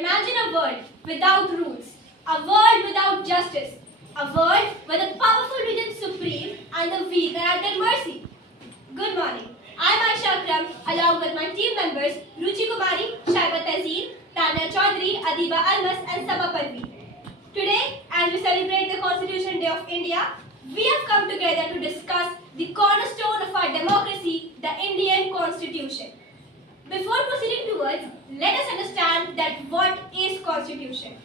Imagine a world without rules, a world without justice, a world where the powerful regent supreme and the weak are at their mercy. Good morning. I'm Aisha Akram along with my team members Ruchi Kumari, Shaiba Tazeen, Tanya Chaudhary, Adiba Almas and Saba Parvi. Today, as we celebrate the Constitution Day of India, we have come together to discuss the cornerstone of our democracy, the Indian Constitution. Before proceeding towards, let us understand that what is Constitution.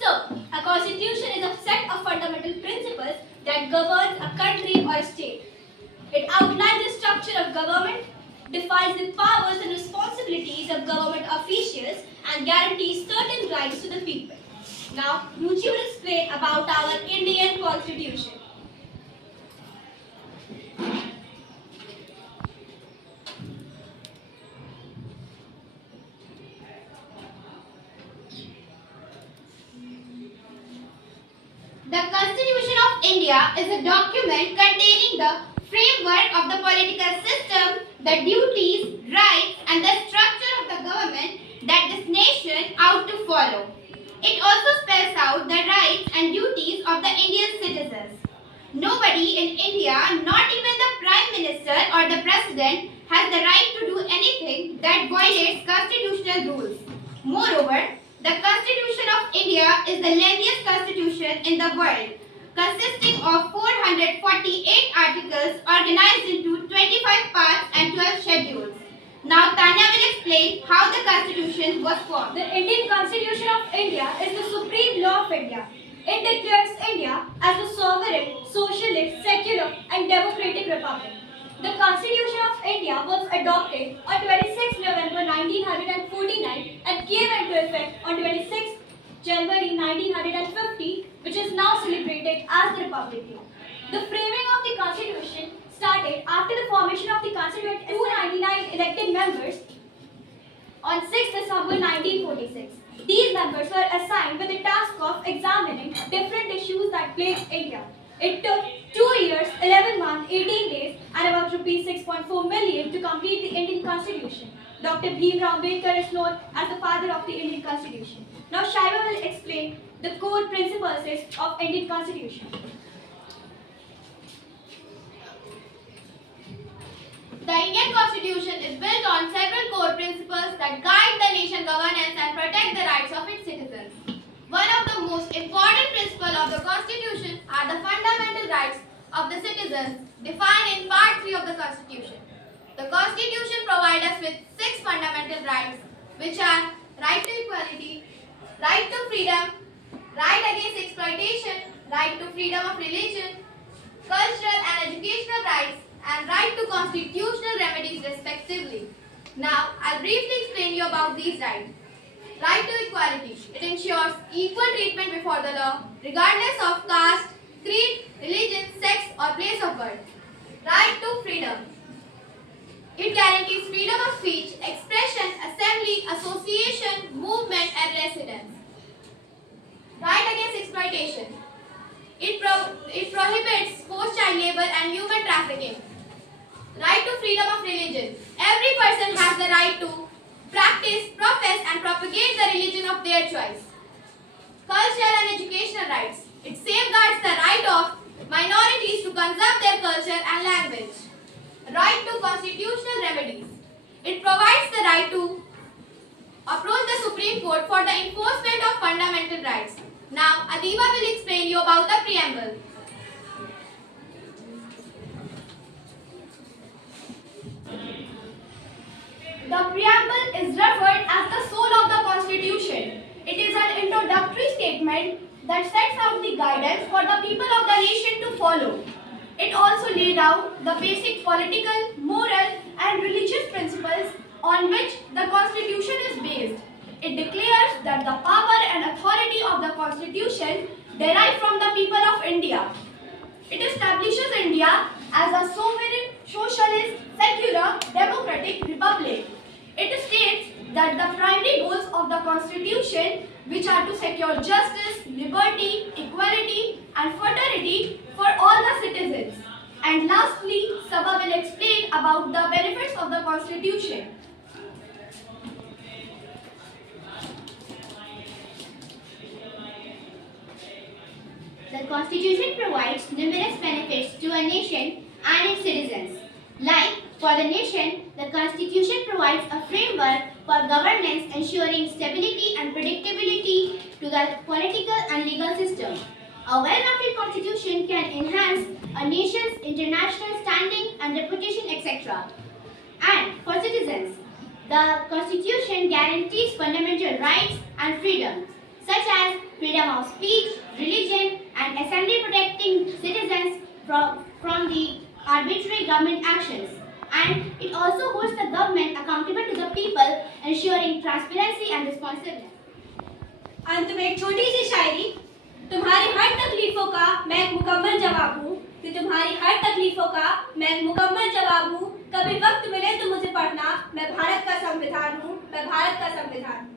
So, a constitution is a set of fundamental principles that governs a country or a state. It outlines the structure of government, defines the powers and responsibilities of government officials, and guarantees certain rights to the people. Now, Ruchi will explain about our Indian Constitution. The Constitution of India is a document containing the framework of the political system, the duties, rights, and the structure of the government that this nation ought to follow. It also spells out the rights and duties of the Indian citizens. Nobody in India, not even the Prime Minister or the President, has the right to do anything that violates constitutional rules. Moreover, the Constitution of India is the lengthiest constitution in the world, consisting of 448 articles organized into 25 parts and 12 schedules. Now Tanya will explain how the Constitution was formed. The Indian Constitution of India is the supreme law of India. It declares India as a sovereign, socialist, secular, and democratic republic. The Constitution of India was adopted on 26 November 1949 and came into effect on 26 January 1950, which is now celebrated as the Republic Day. The framing of the Constitution started after the formation of the Constituent 299 elected members on 6 December 1946. These members were assigned with the task of examining different issues that plagued India. It took 2 years, 11 months, 18 days and about rupees 6.4 million to complete the Indian Constitution. Dr. Bhimrao Ambedkar is known as the father of the Indian Constitution. Now Shaiva will explain the core principles of Indian Constitution. The Indian Constitution is built on several core principles that guide the nation governance and protect the rights of its citizens. One of the most important principles of the Constitution are the fundamental rights of the citizens defined in Part 3 of the Constitution. The Constitution provides us with 6 fundamental rights, which are right to equality, right to freedom, right against exploitation, right to freedom of religion, cultural and educational rights, and right to constitutional remedies respectively. Now, I'll briefly explain you about these rights. Right to equality. It ensures equal treatment before the law, regardless of caste, creed, religion, sex, or place of birth. Right to freedom. It guarantees freedom of speech, expression, assembly, association, movement, and residence. Right against exploitation. It prohibits forced child labor and human trafficking. Right to freedom of religion. Every person has the right to practice, profess, and propagate the religion of their choice. Cultural and educational rights. It safeguards the right of minorities to conserve their culture and language. Right to constitutional remedies. It provides the right to approach the Supreme Court for the enforcement of fundamental rights. Now, Adiba will explain you about the preamble. The preamble is referred as the soul of the Constitution. It is an introductory statement that sets out the guidance for the people of the nation to follow. It also laid out the basic political, moral, and religious principles on which the Constitution is based. It declares that the power and authority of the Constitution derive from the people of India. It establishes India as a sovereign, socialist, secular, democratic republic. It states that the primary goals of the Constitution, which are to secure justice, liberty, equality, and fraternity for all the citizens. And lastly, Sabha will explain about the benefits of the Constitution. Constitution provides numerous benefits to a nation and its citizens. Like, for the nation, the Constitution provides a framework for governance ensuring stability and predictability to the political and legal system. A well-drafted constitution can enhance a nation's international standing and reputation, etc. And for citizens, the Constitution guarantees fundamental rights and freedoms, such as freedom of speech, religion, and assembly, protecting citizens from the arbitrary government actions. And it also holds the government accountable to the people, ensuring transparency and responsiveness. अंत में एक छोटी सी शायरी। तुम्हारी हर तकलीफों का मैं एक मुकम्मल जवाब हूँ, कि तुम्हारी हर तकलीफों का मैं एक मुकम्मल जवाब हूँ। कभी वक्त मिले तो मुझे पढ़ना, मैं भारत का संविधान हूँ, मैं भारत का संविधान हूँ।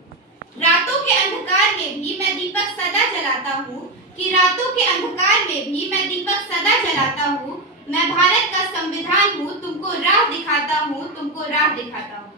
रातों के अंधकार में भी मैं दीपक सदा जलाता हूँ, कि रातों के अंधकार में भी मैं दीपक सदा जलाता हूँ। मैं भारत का संविधान हूँ, तुमको राह दिखाता हूँ, तुमको राह दिखाता हूँ।